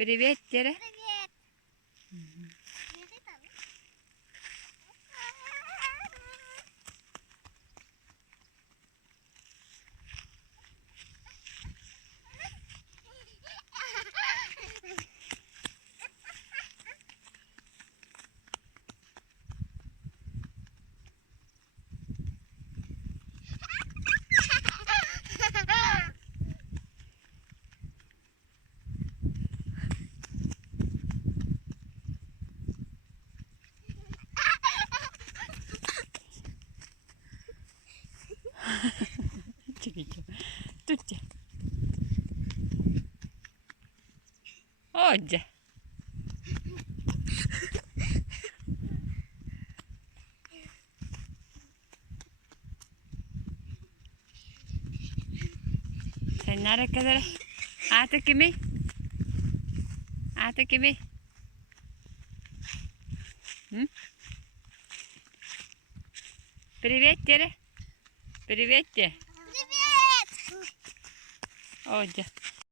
Привіт, Тіре. Привіт. Тут. Отже. Sen nereye kadar? Artık kimi? Artık kimi? Hı? Привет, Тіре. Привет, Тіре. Привіт. Отже.